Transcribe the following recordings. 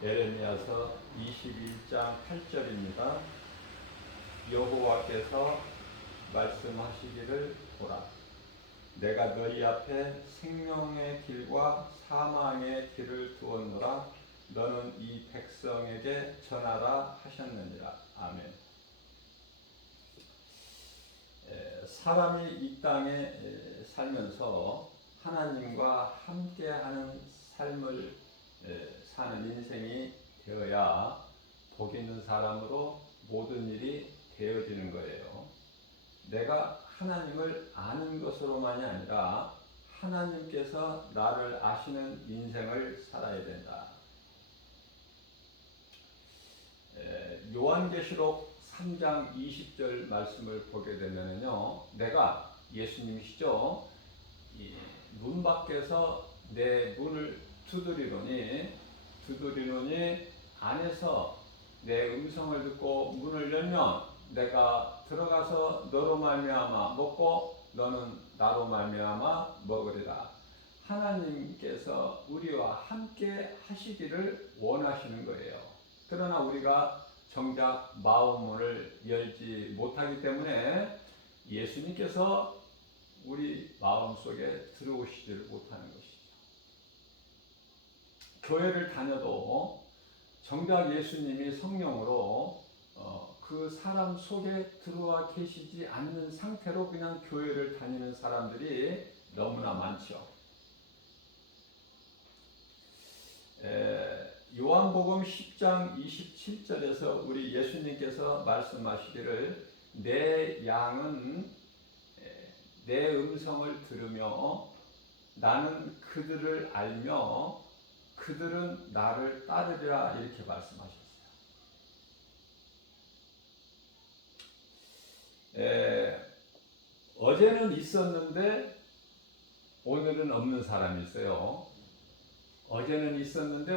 에레미야서 21장 8절입니다. 여호와께서 말씀하시기를 보라, 내가 너희 앞에 생명의 길과 사망의 길을 두었노라. 너는 이 백성에게 전하라 하셨느니라. 아멘. 사람이 이 땅에 살면서 하나님과 함께하는 삶을 사는 인생이 되어야 복 있는 사람으로 모든 일이 되어지는 거예요. 내가 하나님을 아는 것으로만이 아니라 하나님께서 나를 아시는 인생을 살아야 된다. 요한계시록 3장 20절 말씀을 보게 되면요, 내가 예수님이시죠. 문 밖에서 내 문을 두드리노니 안에서 내 음성을 듣고 문을 열면 내가 들어가서 너로 말미암아 먹고 너는 나로 말미암아 먹으리라. 하나님께서 우리와 함께 하시기를 원하시는 거예요. 그러나 우리가 정작 마음문을 열지 못하기 때문에 예수님께서 우리 마음속에 들어오시지를 못하는 것이죠. 교회를 다녀도 정작 예수님이 성령으로 그 사람 속에 들어와 계시지 않는 상태로 그냥 교회를 다니는 사람들이 너무나 많죠. 요한복음 10장 27절에서 우리 예수님께서 말씀하시기를 내 양은 내 음성을 들으며 나는 그들을 알며 그들은 나를 따르리라 이렇게 말씀하셨어요. 어제는 있었는데 오늘은 없는 사람이 있어요. 어제는 있었는데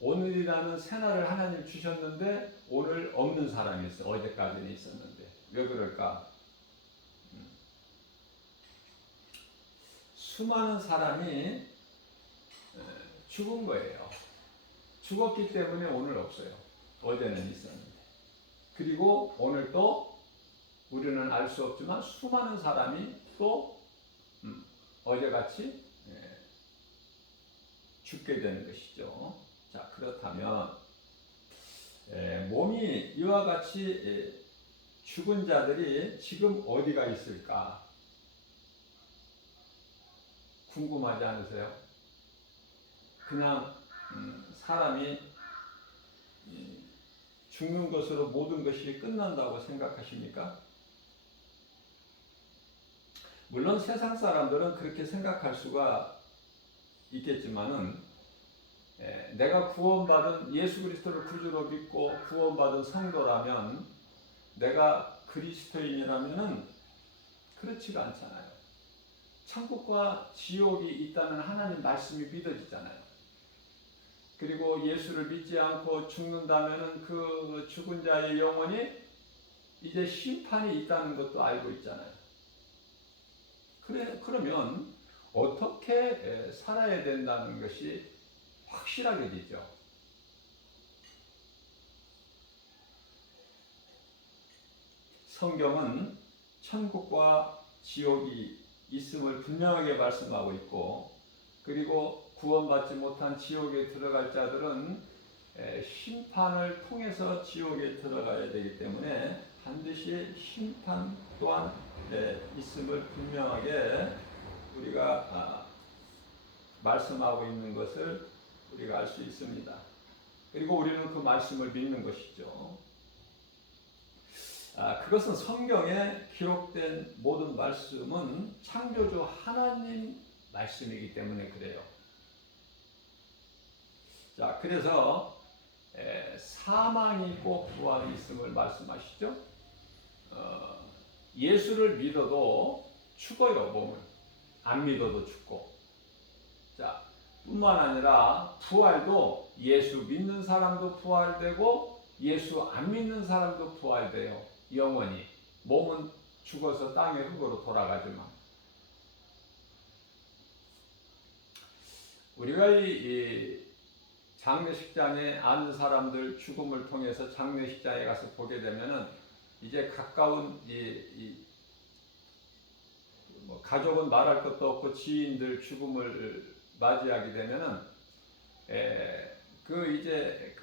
오늘이라는 새날을 하나님 주셨는데 오늘 없는 사람이 있어요. 어제까지는 있었는데. 왜 그럴까? 수많은 사람이 죽은 거예요. 죽었기 때문에 오늘 없어요. 어제는 있었는데. 그리고 오늘 또 우리는 알 수 없지만 수많은 사람이 또 어제같이 죽게 되는 것이죠. 자, 그렇다면 몸이 이와 같이 죽은 자들이 지금 어디가 있을까? 궁금하지 않으세요? 그냥 사람이 죽는 것으로 모든 것이 끝난다고 생각하십니까? 물론 세상 사람들은 그렇게 생각할 수가 있겠지만은 내가 구원받은 예수 그리스도를 구주로 믿고 구원받은 성도라면 내가 그리스도인이라면은 그렇지가 않잖아요. 천국과 지옥이 있다는 하나님 말씀이 믿어지잖아요. 그리고 예수를 믿지 않고 죽는다면은 그 죽은 자의 영혼이 이제 심판이 있다는 것도 알고 있잖아요. 그러면 어떻게 살아야 된다는 것이 확실하게 되죠. 성경은 천국과 지옥이 있음을 분명하게 말씀하고 있고, 그리고 구원받지 못한 지옥에 들어갈 자들은 심판을 통해서 지옥에 들어가야 되기 때문에 반드시 심판 또한 있음을 분명하게 우리가 말씀하고 있는 것을 우리가 알 수 있습니다. 그리고 우리는 그 말씀을 믿는 것이죠. 그것은 성경에 기록된 모든 말씀은 창조주 하나님 말씀이기 때문에 그래요. 자, 그래서 사망이 있고 부활이 있음을 말씀하시죠. 예수를 믿어도 죽어요, 몸을. 안 믿어도 죽고. 자, 뿐만 아니라 부활도 예수 믿는 사람도 부활되고 예수 안 믿는 사람도 부활돼요. 영원히. 몸은 죽어서 땅의 흙으로 돌아가지만. 우리가 장례식장에 아는 사람들 죽음을 통해서 장례식장에 가서 보게 되면은 이제 가까운 뭐 가족은 말할 것도 없고 지인들 죽음을 맞이하게 되면은 이제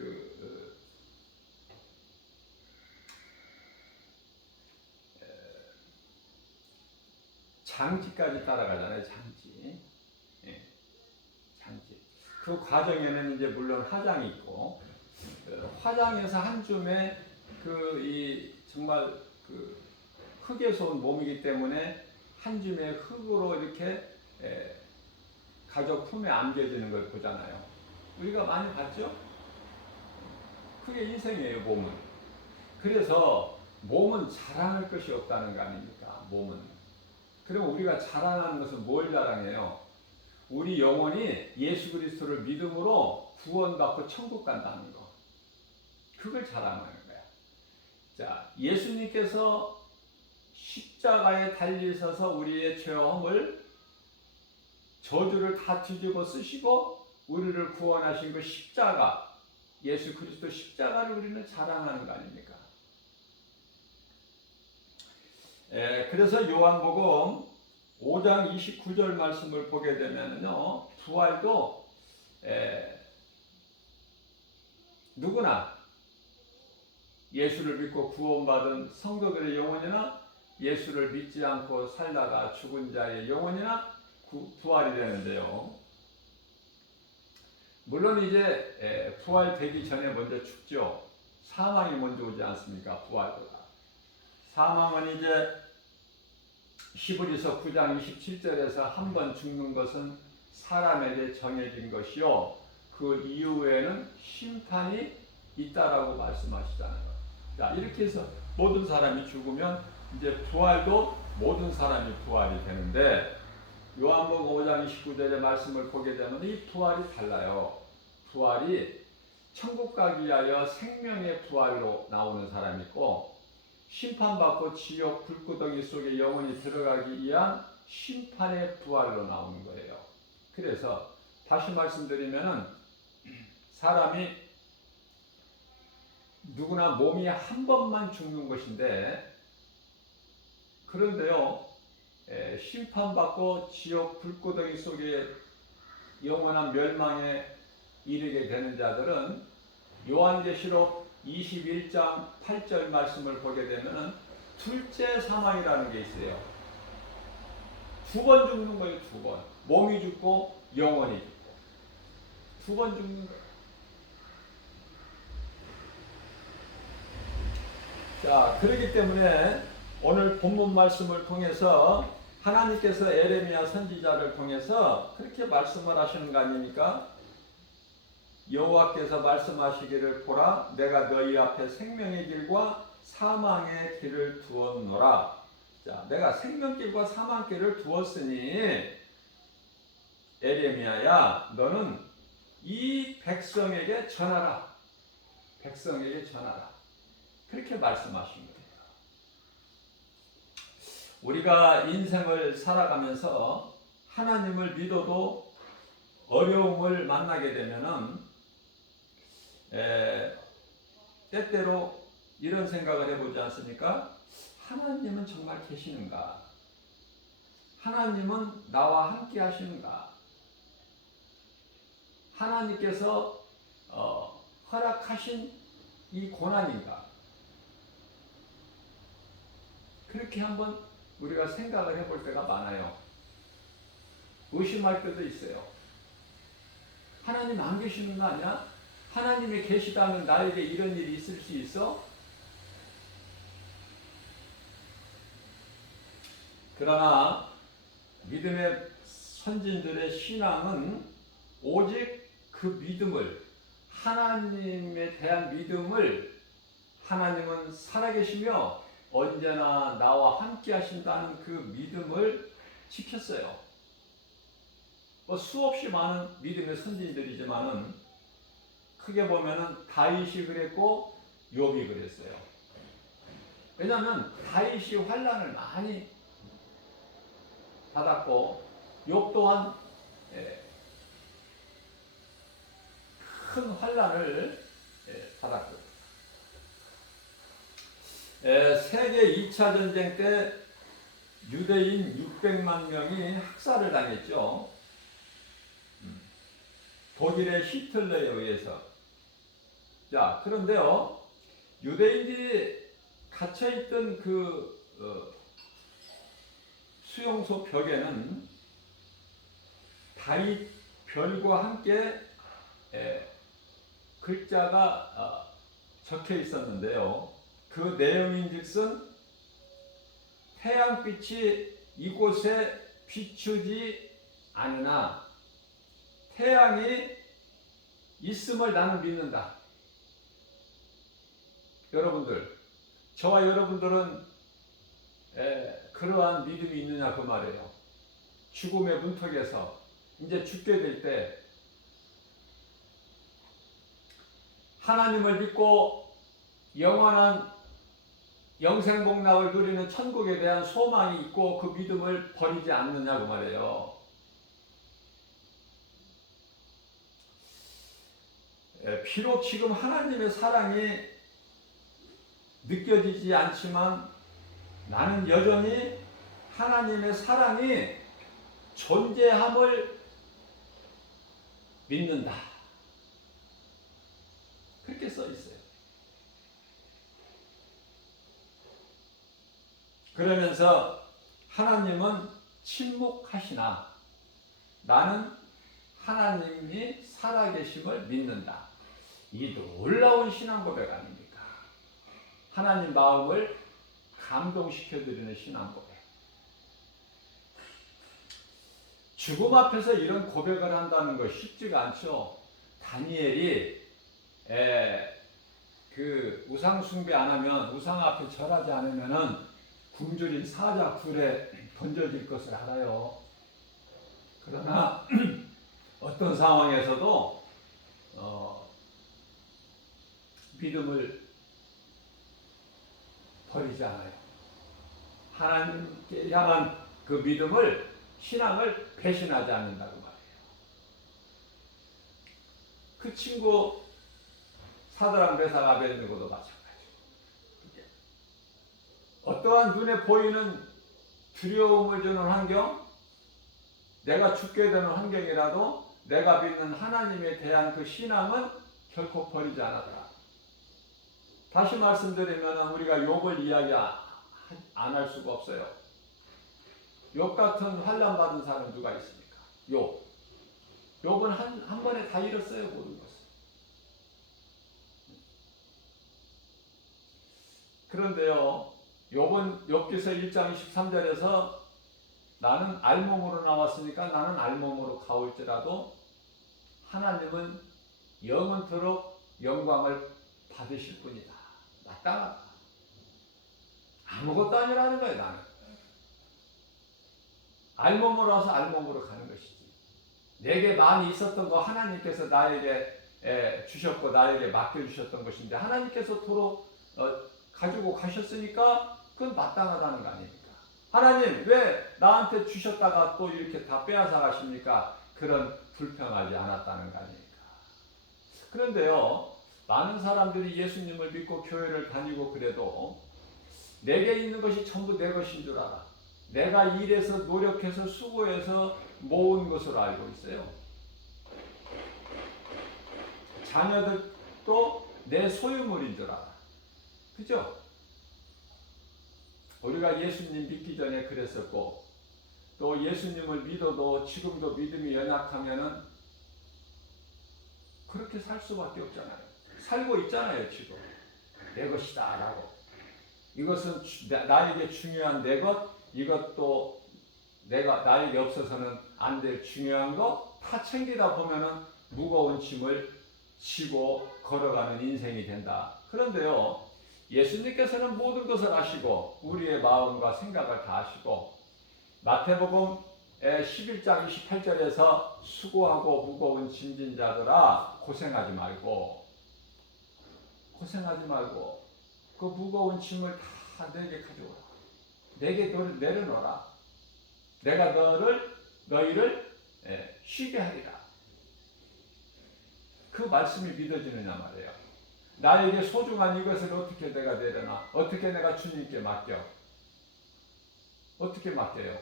장지까지 따라가잖아요. 장지. 예, 장지. 그 과정에는 이제 물론 화장이 있고 화장에서 한 줌에 정말 흙에서 온 몸이기 때문에 한 줌의 흙으로 이렇게 가족 품에 안겨지는 걸 보잖아요. 우리가 많이 봤죠? 그게 인생이에요, 몸은. 그래서 몸은 자랑할 것이 없다는 거 아닙니까? 몸은. 그럼 우리가 자랑하는 것은 뭘 자랑해요? 우리 영혼이 예수 그리스도를 믿음으로 구원받고 천국 간다는 거. 그걸 자랑하는 거야. 자, 예수님께서 십자가에 달리셔서 우리의 죄험을 저주를 다 뒤집어 쓰시고 우리를 구원하신 그 십자가, 예수 그리스도 십자가를 우리는 자랑하는 거 아닙니까? 그래서 요한복음 5장 29절 말씀을 보게 되면요, 부활도 누구나 예수를 믿고 구원받은 성도들의 영혼이나 예수를 믿지 않고 살다가 죽은 자의 영혼이나 부활이 되는데요. 물론 이제 부활되기 전에 먼저 죽죠. 사망이 먼저 오지 않습니까? 부활보다. 사망은 이제 히브리서 9장 27절에서 한 번 죽는 것은 사람에게 정해진 것이요, 그 이후에는 심판이 있다라고 말씀하시잖아요. 자, 이렇게 해서 모든 사람이 죽으면 이제 부활도 모든 사람이 부활이 되는데, 요한복음 5장 29절의 말씀을 보게 되면 이 부활이 달라요. 부활이 천국 가기 위하여 생명의 부활로 나오는 사람이 있고, 심판받고 지옥 불구덩이 속에 영원히 들어가기 위한 심판의 부활로 나오는 거예요. 그래서 다시 말씀드리면은 사람이 누구나 몸이 한 번만 죽는 것인데, 그런데요, 심판받고 지옥 불구덩이 속에 영원한 멸망에 이르게 되는 자들은 요한계시록 21장 8절 말씀을 보게 되면 둘째 사망이라는 게 있어요. 두 번 죽는 거예요. 두 번. 몸이 죽고 영혼이 죽고 두 번 죽는 거예요. 자, 그렇기 때문에 오늘 본문 말씀을 통해서 하나님께서 에레미야 선지자를 통해서 그렇게 말씀을 하시는 거 아닙니까? 여호와께서 말씀하시기를, 보라, 내가 너희 앞에 생명의 길과 사망의 길을 두었노라. 자, 내가 생명길과 사망길을 두었으니 에레미야야, 너는 이 백성에게 전하라. 백성에게 전하라. 그렇게 말씀하신 거예요. 우리가 인생을 살아가면서 하나님을 믿어도 어려움을 만나게 되면은 때때로 이런 생각을 해보지 않습니까? 하나님은 정말 계시는가? 하나님은 나와 함께 하시는가? 하나님께서 허락하신 이 고난인가? 그렇게 한번 우리가 생각을 해볼 때가 많아요. 의심할 때도 있어요. 하나님 안 계시는 거 아니야? 하나님이 계시다면 나에게 이런 일이 있을 수 있어? 그러나 믿음의 선진들의 신앙은 오직 그 믿음을, 하나님에 대한 믿음을, 하나님은 살아계시며 언제나 나와 함께 하신다는 그 믿음을 지켰어요. 수없이 많은 믿음의 선진들이지만은 크게 보면은 다윗이 그랬고 욥이 그랬어요. 왜냐하면 다윗이 환난을 많이 받았고 욥 또한 큰 환란을 받았거든요. 세계 2차 전쟁 때 유대인 600만 명이 학살을 당했죠. 독일의 히틀러에 의해서. 자, 그런데요, 유대인들이 갇혀있던 수용소 벽에는 다윗 별과 함께 글자가 적혀 있었는데요. 그 내용인즉슨 태양빛이 이곳에 비추지 않으나 태양이 있음을 나는 믿는다. 여러분들, 저와 여러분들은 그러한 믿음이 있느냐 그 말이에요. 죽음의 문턱에서 이제 죽게 될 때 하나님을 믿고 영원한 영생복락을 누리는 천국에 대한 소망이 있고 그 믿음을 버리지 않느냐 그 말이에요. 비록 지금 하나님의 사랑이 느껴지지 않지만 나는 여전히 하나님의 사랑이 존재함을 믿는다. 그렇게 써 있어요. 그러면서 하나님은 침묵하시나 나는 하나님이 살아계심을 믿는다. 이 놀라운 신앙 고백 아닙니까? 하나님 마음을 감동시켜드리는 신앙 고백. 죽음 앞에서 이런 고백을 한다는 거 쉽지가 않죠. 다니엘이 그 우상 숭배 안 하면, 우상 앞에 절하지 않으면은 굶주린 사자 굴에 던져질 것을 알아요. 그러나 어떤 상황에서도 믿음을 버리지 않아요. 하나님께 향한 그 믿음을, 신앙을 배신하지 않는다고 말해요. 그 친구 사드락 메삭 아벨느고도 마찬가지고, 어떠한 눈에 보이는 두려움을 주는 환경, 내가 죽게 되는 환경이라도 내가 믿는 하나님에 대한 그 신앙은 결코 버리지 않았다. 다시 말씀드리면 우리가 욥을 이야기 안 할 수가 없어요. 욥 같은 환난 받은 사람 누가 있습니까? 욥은 한 번에 다 잃었어요, 모든 것을. 그런데요, 욥은 욥기서 1장 23절에서 나는 알몸으로 나왔으니까 나는 알몸으로 가올지라도 하나님은 영원토록 영광을 받으실 분이다. 마땅하다. 아무것도 아니라는 거예요, 나는. 알몸으로 와서 알몸으로 가는 것이지. 내게 많이 있었던 거 하나님께서 나에게 주셨고 나에게 맡겨주셨던 것인데 하나님께서 도로 가지고 가셨으니까 그건 마땅하다는 거 아닙니까? 하나님 왜 나한테 주셨다가 또 이렇게 다 빼앗아 가십니까? 그런 불평하지 않았다는 거 아닙니까? 그런데요, 많은 사람들이 예수님을 믿고 교회를 다니고 그래도 내게 있는 것이 전부 내 것인 줄 알아. 내가 일해서 노력해서 수고해서 모은 것으로 알고 있어요. 자녀들도 내 소유물인 줄 알아. 그죠? 우리가 예수님 믿기 전에 그랬었고 또 예수님을 믿어도 지금도 믿음이 연약하면은 그렇게 살 수밖에 없잖아요. 살고 있잖아요, 지금. 내 것이다 라고. 이것은 나에게 중요한 내 것, 이것도 나에게 없어서는 안 될 중요한 거 다 챙기다 보면은 무거운 짐을 지고 걸어가는 인생이 된다. 그런데요, 예수님께서는 모든 것을 아시고 우리의 마음과 생각을 다 아시고 마태복음 11장 28절에서 수고하고 무거운 짐진 자들아 고생하지 말고 그 무거운 짐을 다 내게 가져오라. 내게 너를 내려놓으라. 내가 너희를 쉬게 하리라. 그 말씀이 믿어지느냐 말이에요. 나에게 소중한 이것을 어떻게 내가 내려놔? 어떻게 내가 주님께 맡겨? 어떻게 맡겨요?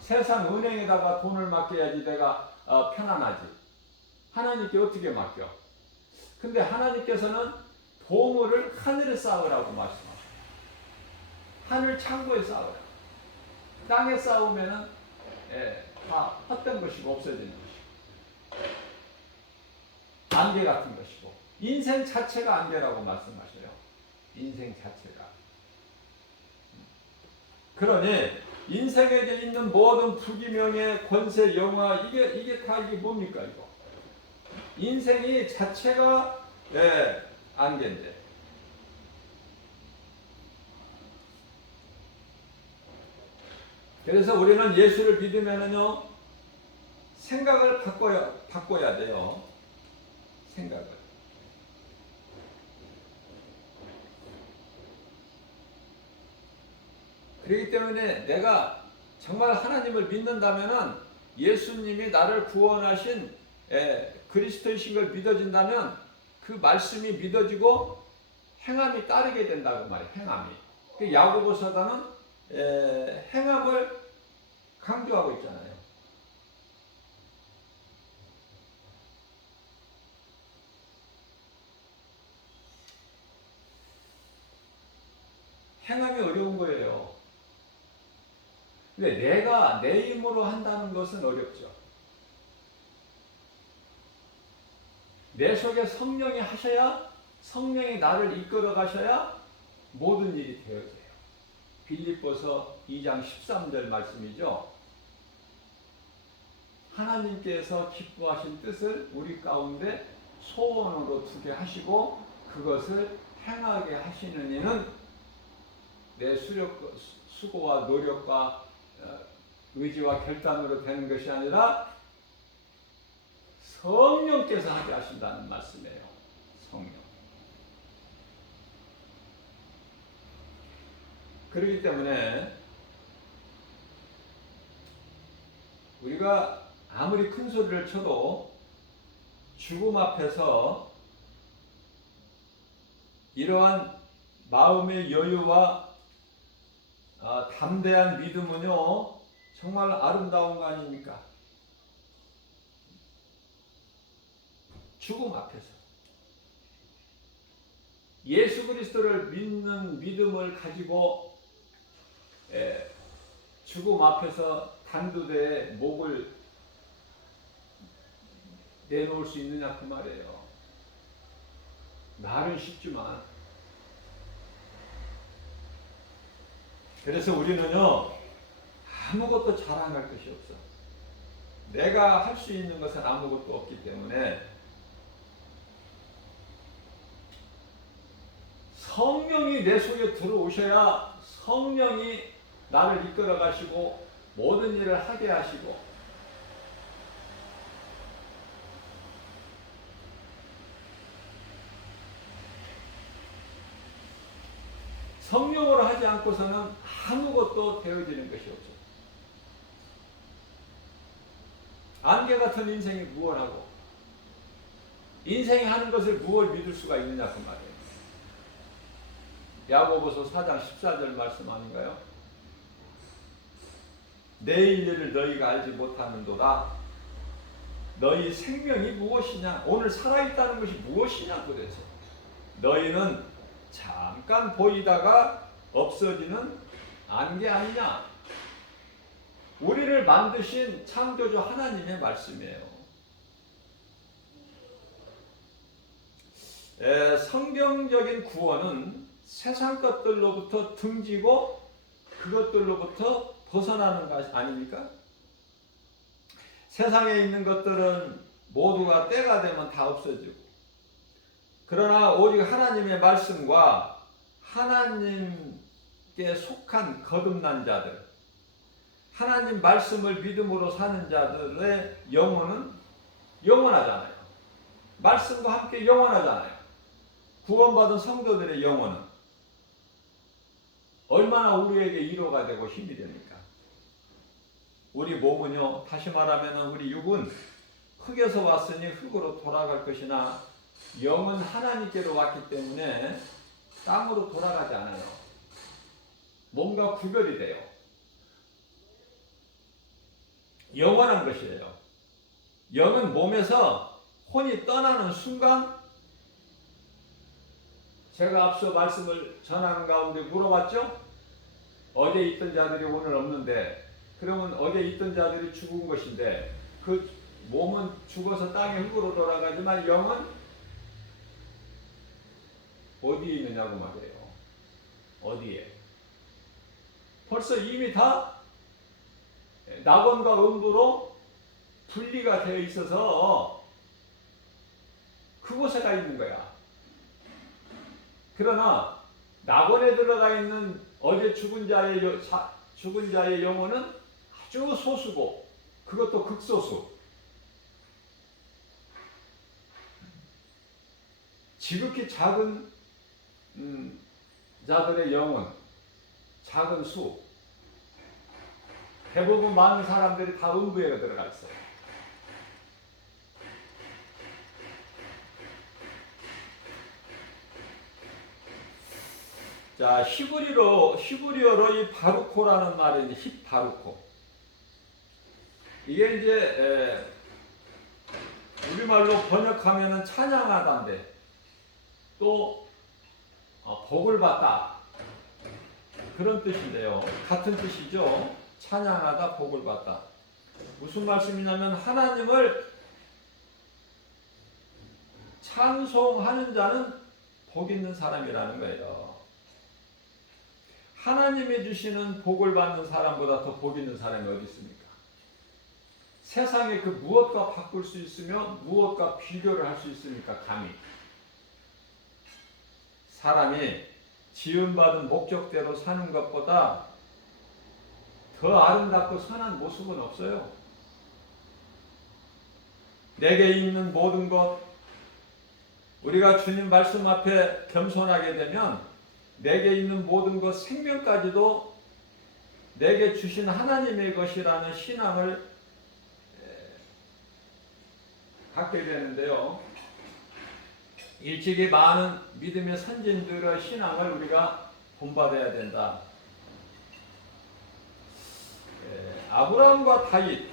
세상 은행에다가 돈을 맡겨야지 내가 편안하지. 하나님께 어떻게 맡겨? 근데 하나님께서는 보물을 하늘에 쌓으라고 말씀하셔요. 하늘 창고에 쌓으라. 땅에 쌓으면은 다 헛된 것이고 없어지는 것이고 안개 같은 것이고 인생 자체가 안개라고 말씀하셔요. 인생 자체가. 그러니 인생에 있는 모든 부귀명예, 권세, 영화 이게 다 이게 뭡니까 이거? 인생이 자체가 안개인데. 그래서 우리는 예수를 믿으면은요 생각을 바꿔야 돼요. 생각을. 그렇기 때문에 내가 정말 하나님을 믿는다면은 예수님이 나를 구원하신 그리스도이신 걸 믿어진다면 그 말씀이 믿어지고 행함이 따르게 된다고 말이에요. 행함이. 그 야고보서다는 행함을 강조하고 있잖아요. 행함이 어려운 거예요. 근데 내가 내 힘으로 한다는 것은 어렵죠. 내 속에 성령이 하셔야, 성령이 나를 이끌어 가셔야 모든 일이 되어져요. 빌립보서 2장 13절 말씀이죠. 하나님께서 기뻐하신 뜻을 우리 가운데 소원으로 두게 하시고 그것을 행하게 하시는 이는 내 수고와 노력과 의지와 결단으로 되는 것이 아니라 성령께서 하게 하신다는 말씀이에요. 성령. 그렇기 때문에 우리가 아무리 큰 소리를 쳐도 죽음 앞에서 이러한 마음의 여유와 담대한 믿음은요 정말 아름다운 거 아닙니까? 죽음 앞에서 예수 그리스도를 믿는 믿음을 가지고 죽음 앞에서 단두대에 목을 내놓을 수 있느냐 그 말이에요. 말은 쉽지만 그래서 우리는요 아무것도 자랑할 것이 없어. 내가 할 수 있는 것은 아무것도 없기 때문에 성령이 내 속에 들어오셔야 성령이 나를 이끌어 가시고 모든 일을 하게 하시고 성령으로 하지 않고서는 아무것도 되어지는 것이 없죠. 안개 같은 인생이 무엇하고 인생이 하는 것을 무엇 믿을 수가 있느냐 그 말이에요. 야고보서 4장 14절 말씀 아닌가요? 내일 일을 너희가 알지 못하는도다. 너희 생명이 무엇이냐? 오늘 살아있다는 것이 무엇이냐 도대체. 너희는 잠깐 보이다가 없어지는 안개 아니냐? 우리를 만드신 창조주 하나님의 말씀이에요. 성경적인 구원은 세상 것들로부터 등지고 그것들로부터 벗어나는 것 아닙니까? 세상에 있는 것들은 모두가 때가 되면 다 없어지고 그러나 오직 하나님의 말씀과 하나님께 속한 거듭난 자들 하나님 말씀을 믿음으로 사는 자들의 영혼은 영원하잖아요. 말씀과 함께 영원하잖아요. 구원받은 성도들의 영혼은 얼마나 우리에게 위로가 되고 힘이 됩니까? 우리 몸은요, 다시 말하면 우리 육은 흙에서 왔으니 흙으로 돌아갈 것이나 영은 하나님께로 왔기 때문에 땅으로 돌아가지 않아요. 뭔가 구별이 돼요. 영원한 것이에요. 영은 몸에서 혼이 떠나는 순간, 제가 앞서 말씀을 전하는 가운데 물어봤죠? 어제 있던 자들이 오늘 없는데, 그러면 어제 있던 자들이 죽은 것인데, 그 몸은 죽어서 땅의 흙으로 돌아가지만 영은 어디에 있느냐고 말이에요. 어디에? 벌써 이미 다 낙원과 음부로 분리가 되어 있어서 그곳에 가 있는 거야. 그러나 낙원에 들어가 있는 어제 죽은 자의 영혼은 아주 소수고, 그것도 극소수. 지극히 작은 자들의 영혼, 작은 수. 대부분 많은 사람들이 다 음부에 들어가 있어요. 자, 히브리어로 이 바루코라는 말이 이제 힙바루코. 이게 이제 우리말로 번역하면은 찬양하다인데, 또 복을 받다, 그런 뜻인데요. 같은 뜻이죠. 찬양하다, 복을 받다. 무슨 말씀이냐면 하나님을 찬송하는 자는 복 있는 사람이라는 거예요. 하나님이 주시는 복을 받는 사람보다 더 복 있는 사람이 어디 있습니까? 세상에 그 무엇과 바꿀 수 있으며 무엇과 비교를 할 수 있습니까? 감히. 사람이 지음받은 목적대로 사는 것보다 더 아름답고 선한 모습은 없어요. 내게 있는 모든 것, 우리가 주님 말씀 앞에 겸손하게 되면 내게 있는 모든 것, 생명까지도 내게 주신 하나님의 것이라는 신앙을 갖게 되는데요. 일찍이 많은 믿음의 선진들의 신앙을 우리가 본받아야 된다. 아브라함과 다윗,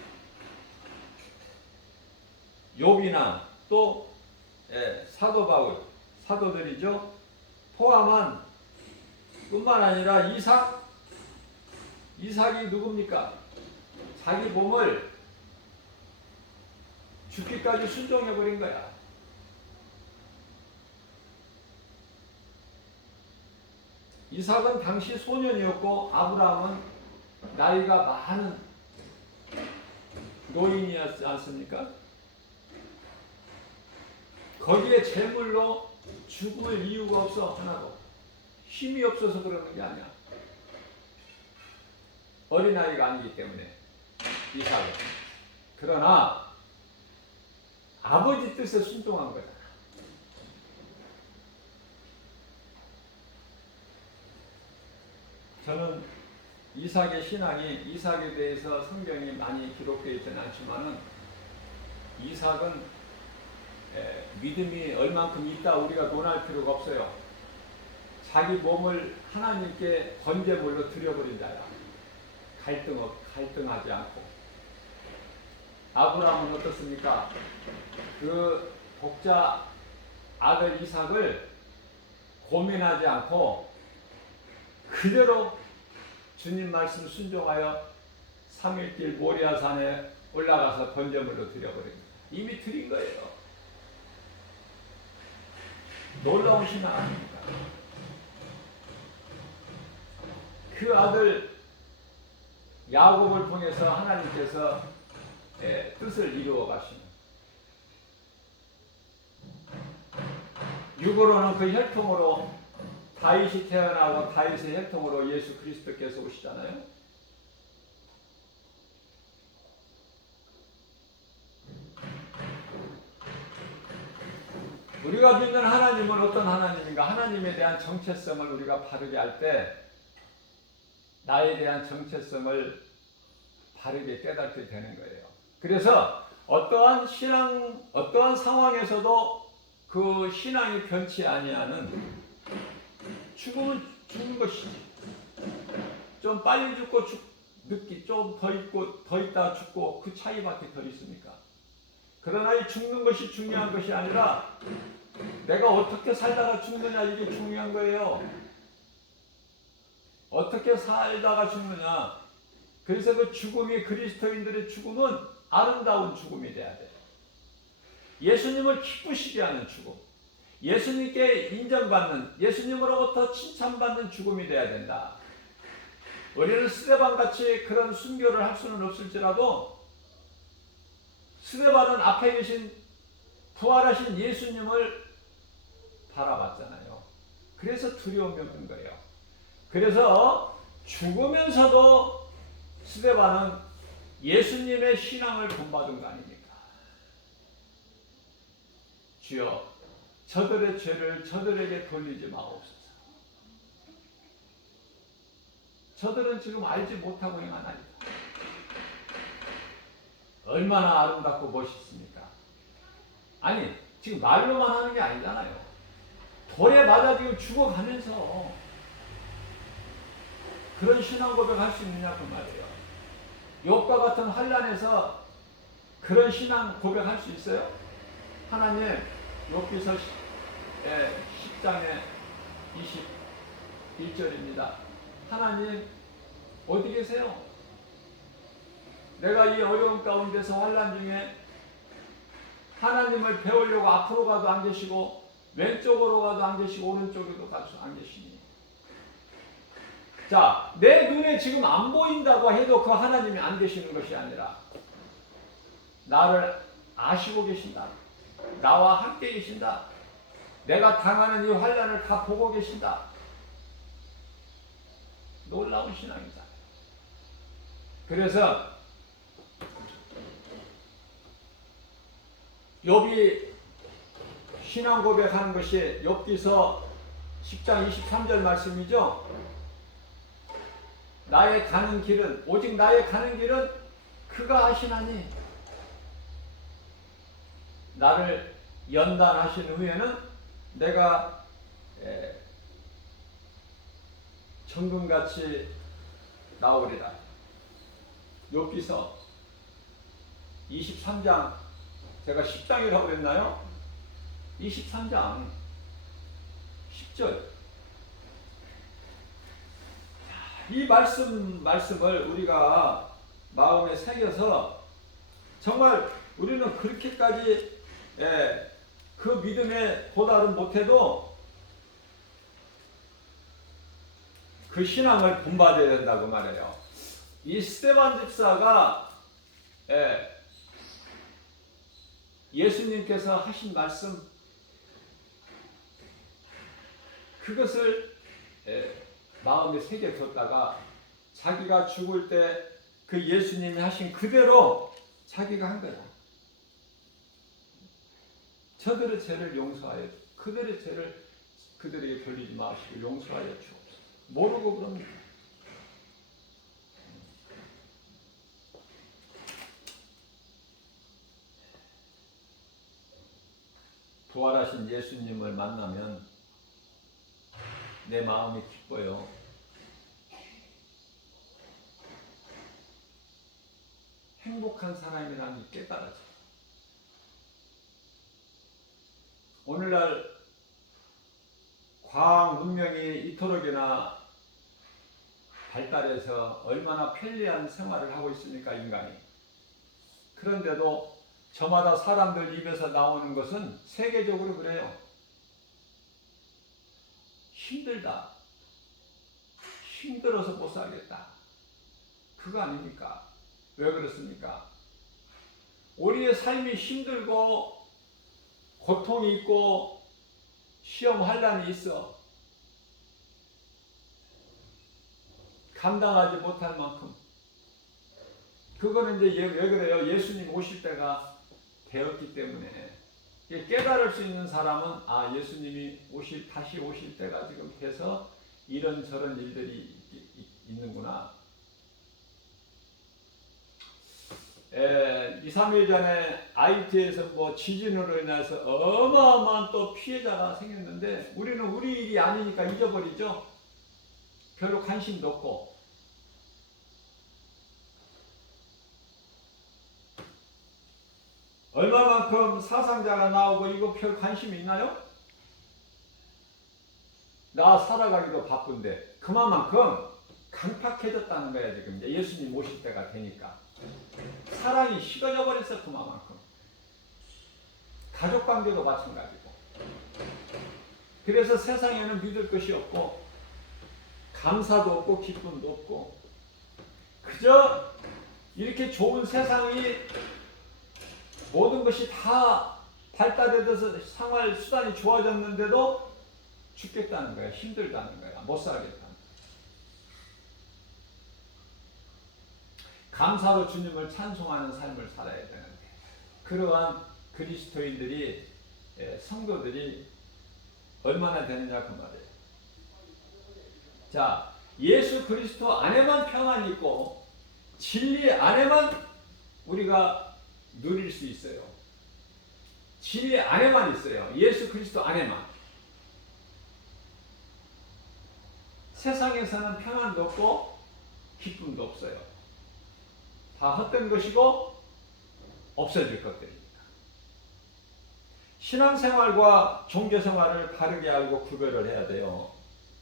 욥이나 또 사도 바울, 사도들이죠. 포함한 뿐만 아니라 이삭이 누굽니까? 자기 몸을 죽기까지 순종해버린 거야. 이삭은 당시 소년이었고 아브라함은 나이가 많은 노인이었지 않습니까? 거기에 제물로 죽을 이유가 없어. 하나도. 힘이 없어서 그러는 게 아니야. 어린아이가 아니기 때문에 이삭은. 그러나 아버지 뜻에 순종한 거야. 저는 이삭의 신앙이, 이삭에 대해서 성경이 많이 기록되어 있지는 않지만은 이삭은 믿음이 얼만큼 있다 우리가 논할 필요가 없어요. 자기 몸을 하나님께 번제물로 드려버린 자야. 갈등하지 않고. 아브라함은 어떻습니까? 그 독자 아들 이삭을 고민하지 않고 그대로 주님 말씀 순종하여 3일길 모리아산에 올라가서 번제물로 드려버립니다. 이미 드린 거예요. 놀라운 신앙 아닙니까? 그 아들 야곱을 통해서 하나님께서 뜻을 이루어 가시는, 육으로는 그 혈통으로 다윗이 태어나고 다윗의 혈통으로 예수 그리스도께서 오시잖아요. 우리가 믿는 하나님은 어떤 하나님인가? 하나님에 대한 정체성을 우리가 바르게 할 때 나에 대한 정체성을 바르게 깨닫게 되는 거예요. 그래서 어떠한 상황에서도 그 신앙이 변치 아니하는 죽음은 죽는 것이지. 좀 빨리 죽고 늦기 좀 더 있고 더 있다 죽고 그 차이밖에 더 있습니까? 그러나 이 죽는 것이 중요한 것이 아니라 내가 어떻게 살다가 죽느냐 이게 중요한 거예요. 어떻게 살다가 죽느냐. 그래서 그 죽음이 그리스도인들의 죽음은 아름다운 죽음이 돼야 돼요. 예수님을 기쁘시게 하는 죽음. 예수님께 인정받는, 예수님으로부터 칭찬받는 죽음이 돼야 된다. 우리는 스데반같이 그런 순교를 할 수는 없을지라도 스데반은 앞에 계신 부활하신 예수님을 바라봤잖아요. 그래서 두려움이 없는 거예요. 그래서 죽으면서도 스데반은 예수님의 신앙을 본받은 거 아닙니까? 주여, 저들의 죄를 저들에게 돌리지 마옵소서. 저들은 지금 알지 못하고 행하나이다. 얼마나 아름답고 멋있습니까? 아니, 지금 말로만 하는 게 아니잖아요. 돌에 맞아 지금 죽어가면서 그런 신앙 고백할 수 있느냐 그 말이에요. 욥과 같은 환난에서 그런 신앙 고백할 수 있어요? 하나님, 욥기서 10장에 21절입니다. 하나님 어디 계세요? 내가 이 어려운 가운데서 환난 중에 하나님을 배우려고 앞으로 가도 안 계시고 왼쪽으로 가도 안 계시고 오른쪽으로 가도 안 계시니, 자, 내 눈에 지금 안 보인다고 해도 그 하나님이 안 계시는 것이 아니라 나를 아시고 계신다. 나와 함께 계신다. 내가 당하는 이 환난을 다 보고 계신다. 놀라운 신앙이다. 그래서 욥이 신앙 고백하는 것이 욥기서 10장 23절 말씀이죠. 나의 가는 길은, 오직 나의 가는 길은 그가 아시나니, 나를 연단하신 후에는 내가 정금같이 나오리라. 욥기서 23장, 제가 10장이라고 그랬나요? 23장 10절. 이 말씀을 우리가 마음에 새겨서 정말 우리는 그렇게까지 그 믿음에 도달은 못해도 그 신앙을 본받아야 된다고 말해요. 이 스데반 집사가 예수님께서 하신 말씀, 그것을 마음에 새겨뒀다가 자기가 죽을 때 그 예수님이 하신 그대로 자기가 한 거야. 저들의 죄를 용서하여, 그들의 죄를 그들에게 돌리지 마시고 용서하여 주옵소서. 모르고 그럽니다. 부활하신 예수님을 만나면 내 마음이 기뻐요. 행복한 사람이라는 게 깨달아져. 오늘날 과학 문명이 이토록이나 발달해서 얼마나 편리한 생활을 하고 있습니까, 인간이. 그런데도 저마다 사람들 입에서 나오는 것은 세계적으로 그래요. 힘들다. 힘들어서 못 살겠다. 그거 아닙니까? 왜 그렇습니까? 우리의 삶이 힘들고 고통이 있고 시험 환난이 있어. 감당하지 못할 만큼. 그거는 이제 왜 그래요? 예수님 오실 때가 되었기 때문에. 깨달을 수 있는 사람은 예수님이 다시 오실 때가 지금 돼서 이런저런 일들이 있는구나. 2, 3일 전에 IT에서 뭐 지진으로 인해서 어마어마한 또 피해자가 생겼는데 우리는 우리 일이 아니니까 잊어버리죠. 별로 관심도 없고. 얼마만큼 사상자가 나오고 이거 별 관심이 있나요? 나 살아가기도 바쁜데 그만큼 강팍해졌다는 거야 지금. 이제 예수님 모실 때가 되니까 사랑이 식어져 버렸어. 그만큼 가족관계도 마찬가지고. 그래서 세상에는 믿을 것이 없고 감사도 없고 기쁨도 없고 그저 이렇게 좋은 세상이 모든 것이 다 발달돼서 생활 수단이 좋아졌는데도 죽겠다는 거야. 힘들다는 거야. 못 살겠다는 거야. 감사로 주님을 찬송하는 삶을 살아야 되는데 그러한 그리스도인들이 성도들이 얼마나 되느냐 그 말이에요. 자, 예수 그리스도 안에만 평안이 있고 진리 안에만 우리가 누릴 수 있어요. 진리 안에만 있어요. 예수 그리스도 안에만. 세상에서는 평안도 없고 기쁨도 없어요. 다 헛된 것이고 없어질 것들입니다. 신앙생활과 종교생활을 바르게 알고 구별을 해야 돼요.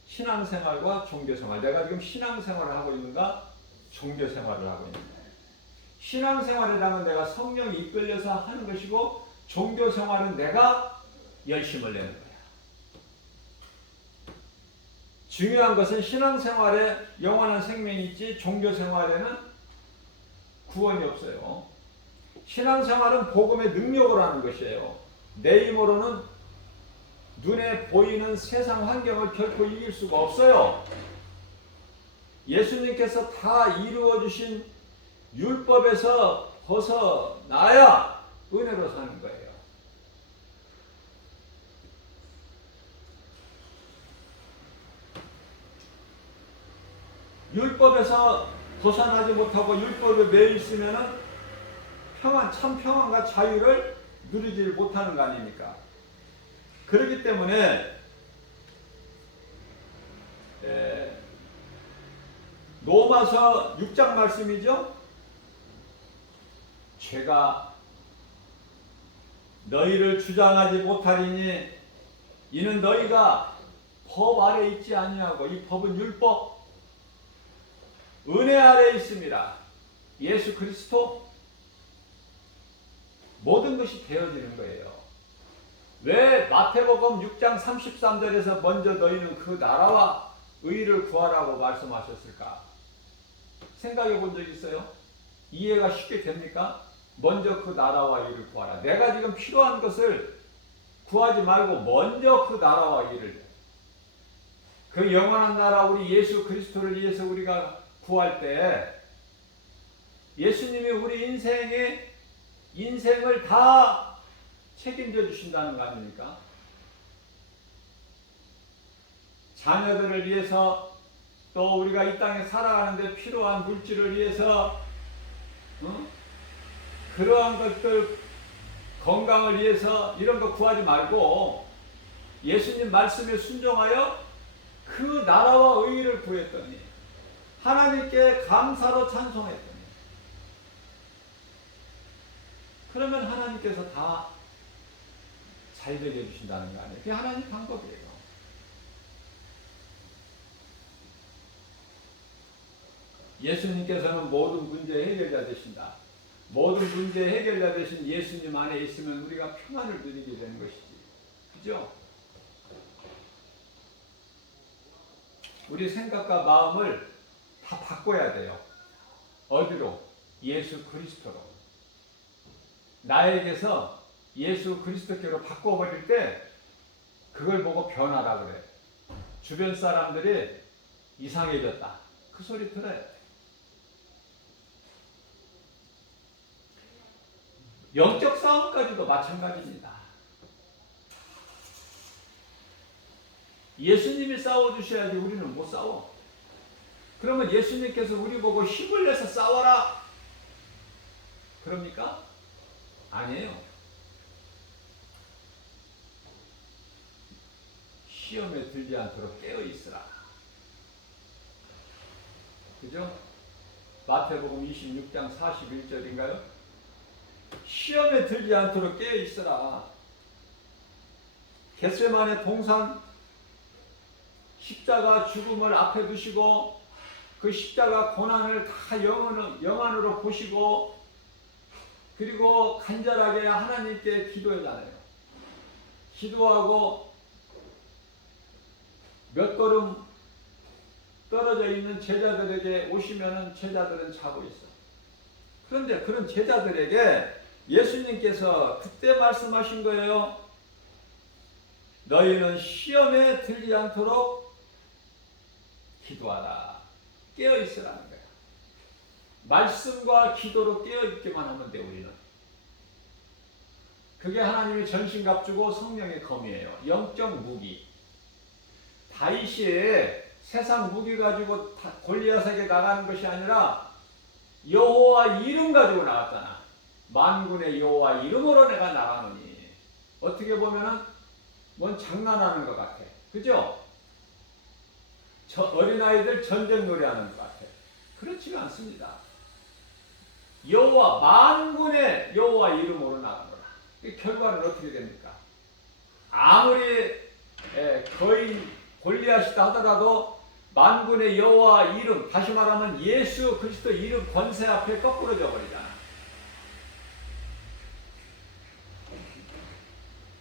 신앙생활과 종교생활. 내가 지금 신앙생활을 하고 있는가? 종교생활을 하고 있는가? 신앙생활이라면 내가 성령이 이끌려서 하는 것이고 종교생활은 내가 열심을 내는 거야. 중요한 것은 신앙생활에 영원한 생명이 있지 종교생활에는 구원이 없어요. 신앙생활은 복음의 능력으로 하는 것이에요. 내 힘으로는 눈에 보이는 세상 환경을 결코 이길 수가 없어요. 예수님께서 다 이루어주신 율법에서 벗어나야 은혜로 사는 거예요. 율법에서 벗어나지 못하고 율법에 매여 있으면 평안, 참 평안과 자유를 누리지 못하는 거 아닙니까? 그렇기 때문에 로마서 6장 말씀이죠. 죄가 너희를 주장하지 못하리니 이는 너희가 법 아래 있지 아니하고 이 법은 율법 은혜 아래 있습니다. 예수 그리스도 모든 것이 되어지는 거예요. 왜 마태복음 6장 33절에서 먼저 너희는 그 나라와 의를 구하라고 말씀하셨을까? 생각해 본 적 있어요? 이해가 쉽게 됩니까? 먼저 그 나라와 의를 구하라. 내가 지금 필요한 것을 구하지 말고 먼저 그 나라와 의를, 그 영원한 나라 우리 예수 그리스도를 위해서 우리가 구할 때 예수님이 우리 인생을 다 책임져 주신다는 거 아닙니까? 자녀들을 위해서 또 우리가 이 땅에 살아가는데 필요한 물질을 위해서 그러한 것들 건강을 위해서 이런 거 구하지 말고 예수님 말씀에 순종하여 그 나라와 의의를 구했더니 하나님께 감사로 찬송했더니 그러면 하나님께서 다 잘 되게 해주신다는 거 아니에요? 그게 하나님 방법이에요. 예수님께서는 모든 문제의 해결자 되신다. 모든 문제의 해결자 되신 예수님 안에 있으면 우리가 평안을 누리게 되는 것이지. 그죠? 우리 생각과 마음을 다 바꿔야 돼요. 어디로? 예수 그리스도로. 나에게서 예수 그리스도께로 바꿔버릴 때 그걸 보고 변하라 그래. 주변 사람들이 이상해졌다. 그 소리 들어야 돼. 영적 싸움까지도 마찬가지입니다. 예수님이 싸워주셔야지 우리는 못 싸워. 그러면 예수님께서 우리 보고 힘을 내서 싸워라. 그럽니까? 아니에요. 시험에 들지 않도록 깨어 있으라. 그죠? 마태복음 26장 41절인가요? 시험에 들지 않도록 깨어 있으라. 겟세마네 동산 십자가 죽음을 앞에 두시고 그 십자가 고난을 다 영안으로 보시고 그리고 간절하게 하나님께 기도했잖아요. 기도하고 몇 걸음 떨어져 있는 제자들에게 오시면은 제자들은 자고 있어. 그런데 그런 제자들에게 예수님께서 그때 말씀하신 거예요. 너희는 시험에 들지 않도록 기도하라. 깨어 있으라는 거야. 말씀과 기도로 깨어 있기만 하면 돼, 우리는. 그게 하나님의 전신갑주고 성령의 검이에요. 영적 무기. 다윗이 세상 무기 가지고 골리앗에게 나가는 것이 아니라 여호와 이름 가지고 나갔잖아. 만군의 여호와 이름으로 내가 나가노니. 어떻게 보면은 뭔 장난하는 것 같아. 그죠? 저 어린아이들 전쟁 노래하는 것 같아. 그렇지가 않습니다. 여호와 만군의 여호와 이름으로 나가노라. 이 결과는 어떻게 됩니까? 아무리 거의 골리앗이다 하더라도 만군의 여호와 이름, 다시 말하면 예수 그리스도 이름 권세 앞에 거꾸러져 버리잖아.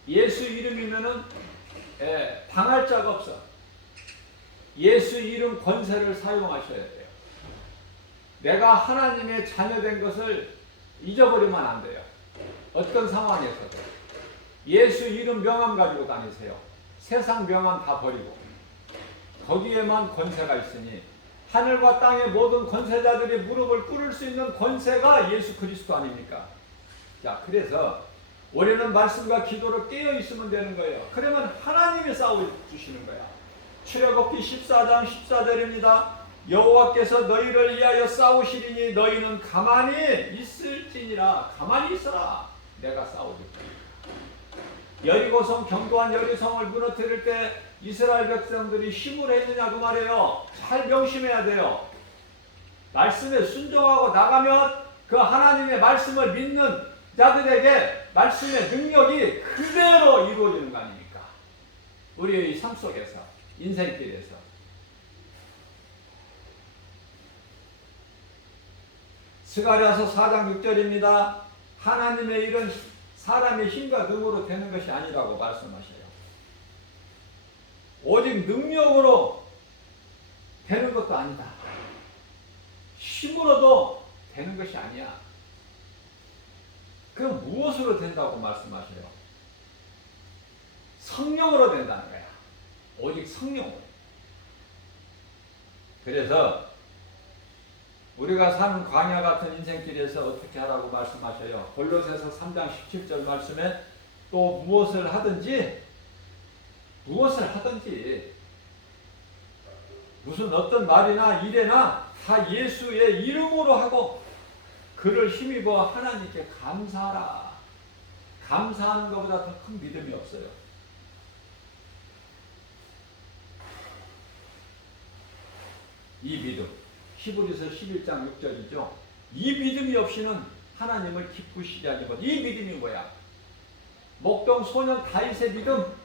예수 이름이면은 당할 자가 없어. 예수 이름 권세를 사용하셔야 돼요. 내가 하나님의 자녀된 것을 잊어버리면 안 돼요. 어떤 상황에서도. 예수 이름 명함 가지고 다니세요. 세상 명함 다 버리고. 거기에만 권세가 있으니 하늘과 땅의 모든 권세자들이 무릎을 꿇을 수 있는 권세가 예수 그리스도 아닙니까? 자, 그래서 우리는 말씀과 기도로 깨어 있으면 되는 거예요. 그러면 하나님이 싸워주시는 거야. 출애굽기 14장 14절입니다. 여호와께서 너희를 위하여 싸우시리니 너희는 가만히 있을지니라. 가만히 있어라. 내가 싸워줄 거야. 여리고성 견고한 여리성을 무너뜨릴 때 이스라엘 백성들이 힘을 했느냐 그 말이에요. 잘 명심해야 돼요. 말씀에 순종하고 나가면 그 하나님의 말씀을 믿는 자들에게 말씀의 능력이 그대로 이루어지는 거 아닙니까? 우리의 삶 속에서, 인생길에서. 스가랴서 4장 6절입니다. 하나님의 일은 사람의 힘과 능으로 되는 것이 아니라고 말씀하셔요. 오직 능력으로 되는 것도 아니다. 힘으로도 되는 것이 아니야. 그럼 무엇으로 된다고 말씀하셔요? 성령으로 된다는 거야. 오직 성령으로. 그래서 우리가 사는 광야 같은 인생길에서 어떻게 하라고 말씀하셔요? 골로새서 3장 17절 말씀에 또 무엇을 하든지 무슨 어떤 말이나 일에나 다 예수의 이름으로 하고 그를 힘입어 하나님께 감사하라. 감사하는 것보다 더 큰 믿음이 없어요. 이 믿음, 히브리서 11장 6절이죠. 이 믿음이 없이는 하나님을 기쁘시게 하지 못. 이 믿음이 뭐야? 목동 소년 다윗의 믿음.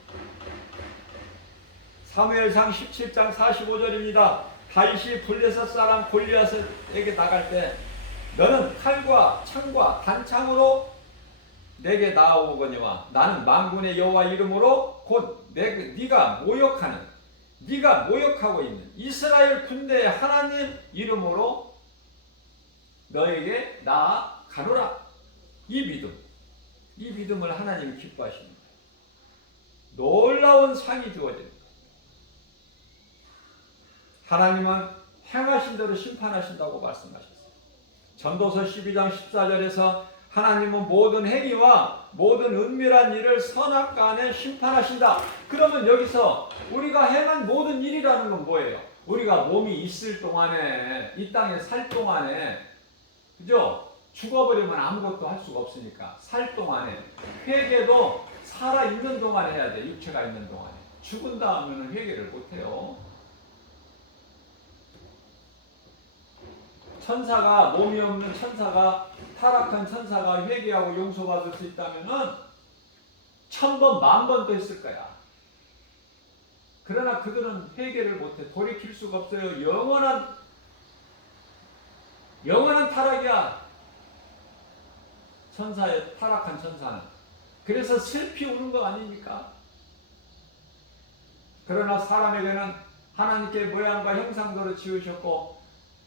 사무엘상 17장 45절입니다. 다윗이 블레셋 사람 골리앗에게 나갈 때 너는 칼과 창과 단창으로 내게 나아오거니와 나는 만군의 여호와 이름으로 곧 네가 모욕하고 있는 이스라엘 군대의 하나님 이름으로 너에게 나아가노라. 이 믿음을 하나님이 기뻐하시는 거예요. 놀라운 상이 주어지는 거예요. 하나님은 행하신 대로 심판하신다고 말씀하셨어요. 전도서 12장 14절에서 하나님은 모든 행위와 모든 은밀한 일을 선악간에 심판하신다. 그러면 여기서 우리가 행한 모든 일이라는 건 뭐예요? 우리가 몸이 있을 동안에, 이 땅에 살 동안에, 그죠? 죽어버리면 아무것도 할 수가 없으니까 살 동안에 회개도 살아있는 동안 해야 돼. 육체가 있는 동안에. 죽은 다음에는 회개를 못해요. 천사가, 몸이 없는 천사가, 타락한 천사가 회개하고 용서받을 수 있다면은 1000번, 10,000번도 했을 거야. 그러나 그들은 회개를 못해. 돌이킬 수가 없어요. 영원한 타락이야. 천사의 타락한 천사는. 그래서 슬피 우는 거 아닙니까? 그러나 사람에게는 하나님께 모양과 형상대로 지으셨고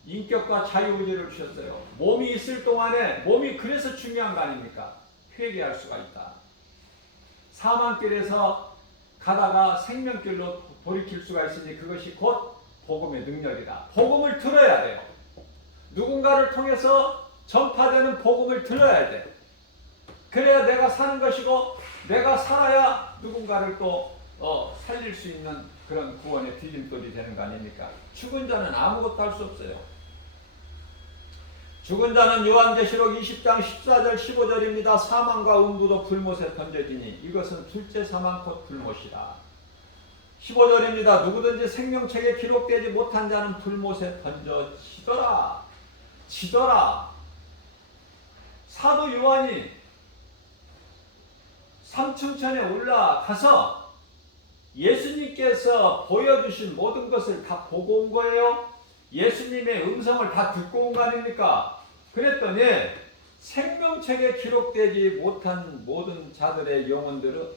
인격과 자유의지를 주셨어요. 몸이 있을 동안에 몸이 그래서 중요한 거 아닙니까? 회개할 수가 있다. 사망길에서 가다가 생명길로 돌이킬 수가 있으니 그것이 곧 복음의 능력이다. 복음을 들어야 돼요. 누군가를 통해서 전파되는 복음을 들어야 돼. 그래야 내가 사는 것이고 내가 살아야 누군가를 또 살릴 수 있는 그런 구원의 디딤돌이 되는 거 아닙니까? 죽은 자는 아무것도 할 수 없어요. 죽은 자는 요한계시록 20장 14절 15절입니다. 사망과 음부도 불못에 던져지니 이것은 둘째 사망 곧 불못이라. 15절입니다. 누구든지 생명책에 기록되지 못한 자는 불못에 던져지더라. 지더라. 사도 요한이 삼층천에 올라가서 예수님께서 보여주신 모든 것을 다 보고 온 거예요. 예수님의 음성을 다 듣고 온 거 아닙니까? 그랬더니 생명책에 기록되지 못한 모든 자들의 영혼들은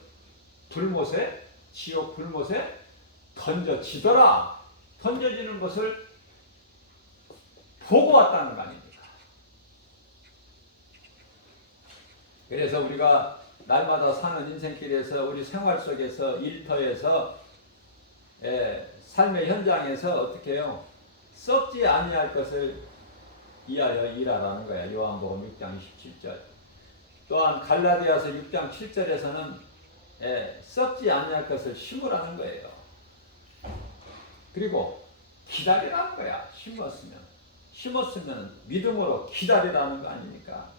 불못에, 지옥 불못에 던져지더라. 던져지는 것을 보고 왔다는 거 아닙니까? 그래서 우리가 날마다 사는 인생길에서 우리 생활 속에서 일터에서 삶의 현장에서 어떻게 해요? 썩지 아니할 것을 이하여 일하라는 거야. 요한복음 6장 27절. 또한 갈라디아서 6장 7절에서는 썩지 아니할 것을 심으라는 거예요. 그리고 기다리라는 거야. 심었으면 믿음으로 기다리라는 거 아닙니까?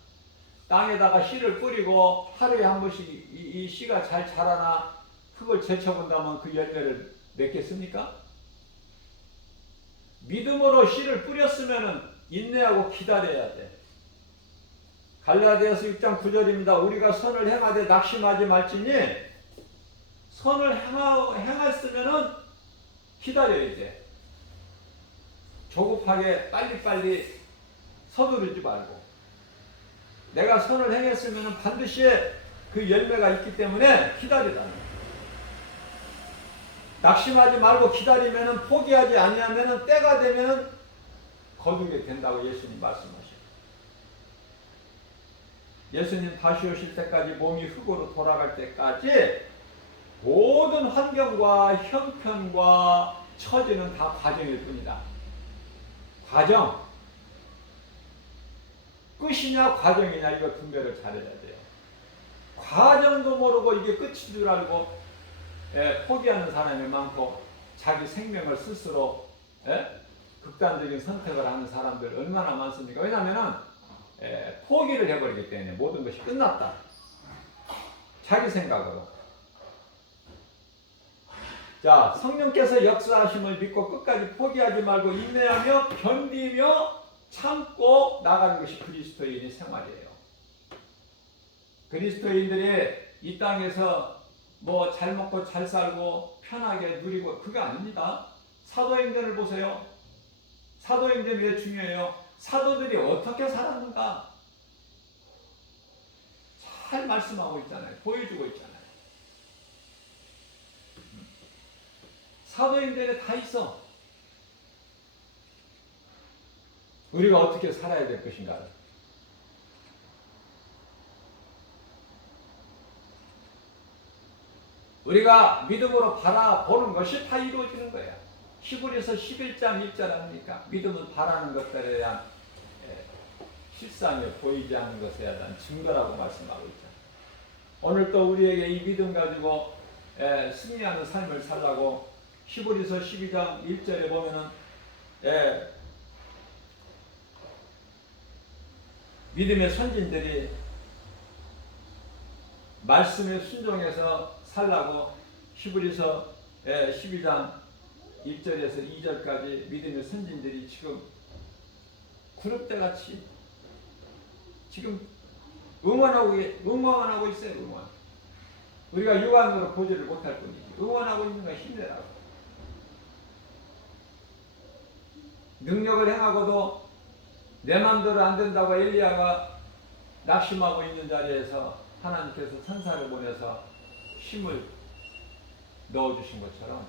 땅에다가 씨를 뿌리고 하루에 한 번씩 이 씨가 잘 자라나 흙을 제쳐본다면 그 열매를 맺겠습니까? 믿음으로 씨를 뿌렸으면 인내하고 기다려야 돼. 갈라디아서 6장 9절입니다. 우리가 선을 행하되 낙심하지 말지니 선을 행했으면 기다려야 돼. 조급하게 빨리빨리 서두르지 말고 내가 선을 행했으면 반드시 그 열매가 있기 때문에 기다리라는 거예요. 낙심하지 말고 기다리면 포기하지 아니하면 때가 되면 거두게 된다고 예수님 말씀하셔요. 예수님 다시 오실 때까지 몸이 흙으로 돌아갈 때까지 모든 환경과 형편과 처지는 다 과정일 뿐이다. 과정. 끝이냐 과정이냐 이거 분별을 잘해야 돼요. 과정도 모르고 이게 끝인 줄 알고 포기하는 사람이 많고 자기 생명을 스스로 극단적인 선택을 하는 사람들 얼마나 많습니까? 왜냐하면 포기를 해버리기 때문에 모든 것이 끝났다. 자기 생각으로. 자, 성령께서 역사하심을 믿고 끝까지 포기하지 말고 인내하며 견디며 참고 나가는 것이 그리스도인의 생활이에요. 그리스도인들이 이 땅에서 뭐 잘 먹고 잘 살고 편하게 누리고 그게 아닙니다. 사도행전을 보세요. 사도행전이 왜 중요해요? 사도들이 어떻게 살았는가? 잘 말씀하고 있잖아요. 보여주고 있잖아요. 사도행전에 다 있어. 우리가 어떻게 살아야 될 것인가를. 우리가 믿음으로 바라보는 것이 다 이루어지는 거야. 히브리서 11장 1절 아닙니까? 믿음은 바라는 것들에 대한 실상에 보이지 않는 것에 대한 증거라고 말씀하고 있잖아요. 오늘 또 우리에게 이 믿음 가지고 승리하는 삶을 살라고 히브리서 12장 1절에 보면은 믿음의 선진들이 말씀에 순종해서 살라고 히브리서 12장 1절에서 2절까지 믿음의 선진들이 지금 구름대같이 지금 응원하고 있어요. 응원. 우리가 육안으로 보지를 못할 뿐이지. 응원하고 있는 건 힘내라고. 능력을 행하고도 내 마음대로 안 된다고 엘리야가 낙심하고 있는 자리에서 하나님께서 천사를 보내서 힘을 넣어주신 것처럼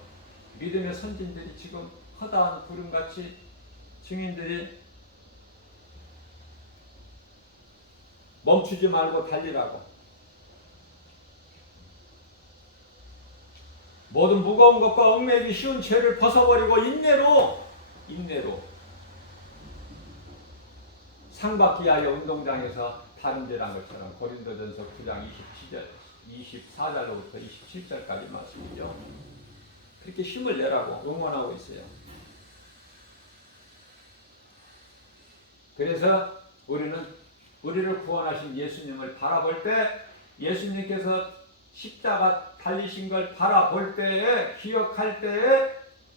믿음의 선진들이 지금 허다한 구름같이 증인들이 멈추지 말고 달리라고. 모든 무거운 것과 얽매이기 쉬운 죄를 벗어버리고 인내로 상받기 하여 운동장에서 다른 데란 것처럼 고린도전서 9장 24절로부터 27절까지 말씀이죠. 그렇게 힘을 내라고 응원하고 있어요. 그래서 우리를 구원하신 예수님을 바라볼 때 예수님께서 십자가 달리신 걸 바라볼 때에 기억할 때에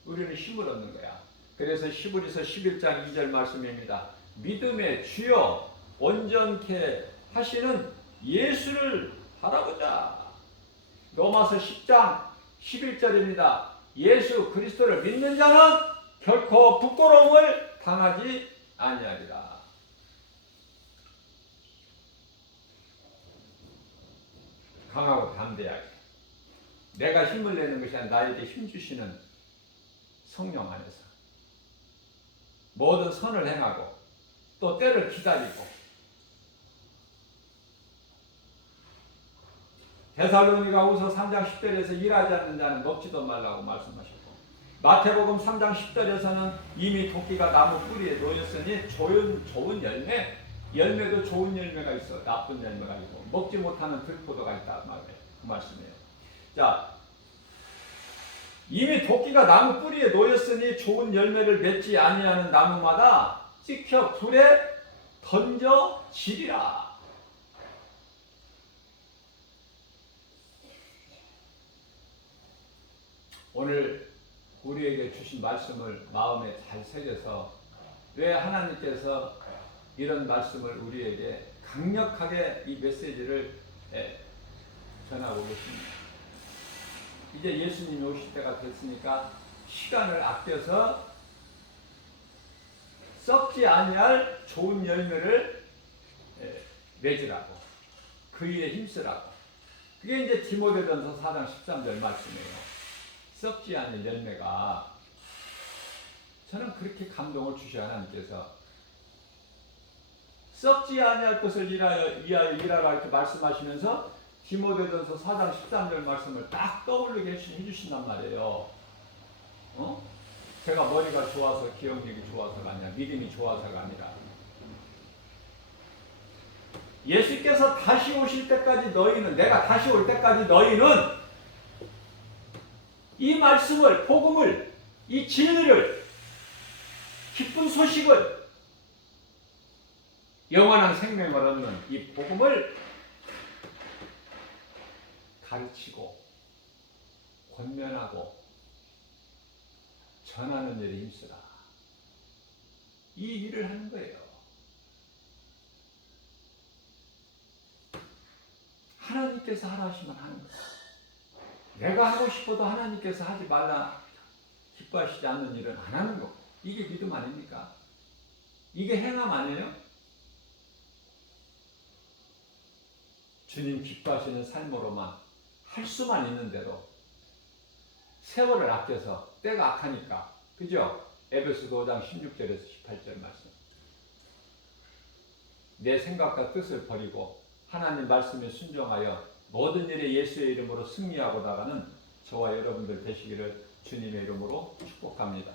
우리는 힘을 얻는 거야. 그래서 히브리서 11장 2절 말씀입니다. 믿음의 주요 온전케 하시는 예수를 바라보자. 로마서 10장 11절입니다. 예수 그리스도를 믿는 자는 결코 부끄러움을 당하지 아니하리라. 강하고 담대하게 내가 힘을 내는 것이 아니라 나에게 힘 주시는 성령 안에서 모든 선을 행하고 또 때를 기다리고 데살로니가후서 3장 10절에서 일하지 않는 자는 먹지도 말라고 말씀하셨고 마태복음 3장 10절에서는 이미 도끼가 나무 뿌리에 놓였으니 좋은 열매도 좋은 열매가 있어 나쁜 열매가 있고 먹지 못하는 들포도가 있다 그 말씀이에요. 자, 이미 도끼가 나무 뿌리에 놓였으니 좋은 열매를 맺지 아니하는 나무마다 찍혀 불에 던져지리라. 오늘 우리에게 주신 말씀을 마음에 잘 새겨서 왜 하나님께서 이런 말씀을 우리에게 강력하게 이 메시지를 전하고 계십니다. 이제 예수님이 오실 때가 됐으니까 시간을 아껴서 썩지 아니할 좋은 열매를 맺으라고 그 일에 힘쓰라고. 그게 이제 디모데전서 4장 13절 말씀이에요. 썩지 않은 열매가 저는 그렇게 감동을 주셔야 하나님께서 썩지 아니할 것을 일하라 이렇게 말씀하시면서 디모데전서 4장 13절 말씀을 딱 떠오르게 해주신단 말이에요. 제가 머리가 좋아서 기억력이 좋아서가 아니라 믿음이 좋아서가 아니라 예수께서 다시 오실 때까지 너희는 내가 다시 올 때까지 너희는 이 말씀을 복음을 이 진리를 기쁜 소식을 영원한 생명을 얻는 이 복음을 가르치고 권면하고 전하는 일에 힘쓰라. 이 일을 하는 거예요. 하나님께서 하라 하시면 하는 거예요. 내가 하고 싶어도 하나님께서 하지 말라 기뻐하시지 않는 일은 안 하는 거. 이게 믿음 아닙니까? 이게 행함 아니에요? 주님 기뻐하시는 삶으로만 할 수만 있는 대로 세월을 아껴서 때가 악하니까 그죠? 에베소서 5장 16절에서 18절 말씀. 내 생각과 뜻을 버리고 하나님 말씀에 순종하여 모든 일에 예수의 이름으로 승리하고 나가는 저와 여러분들 되시기를 주님의 이름으로 축복합니다.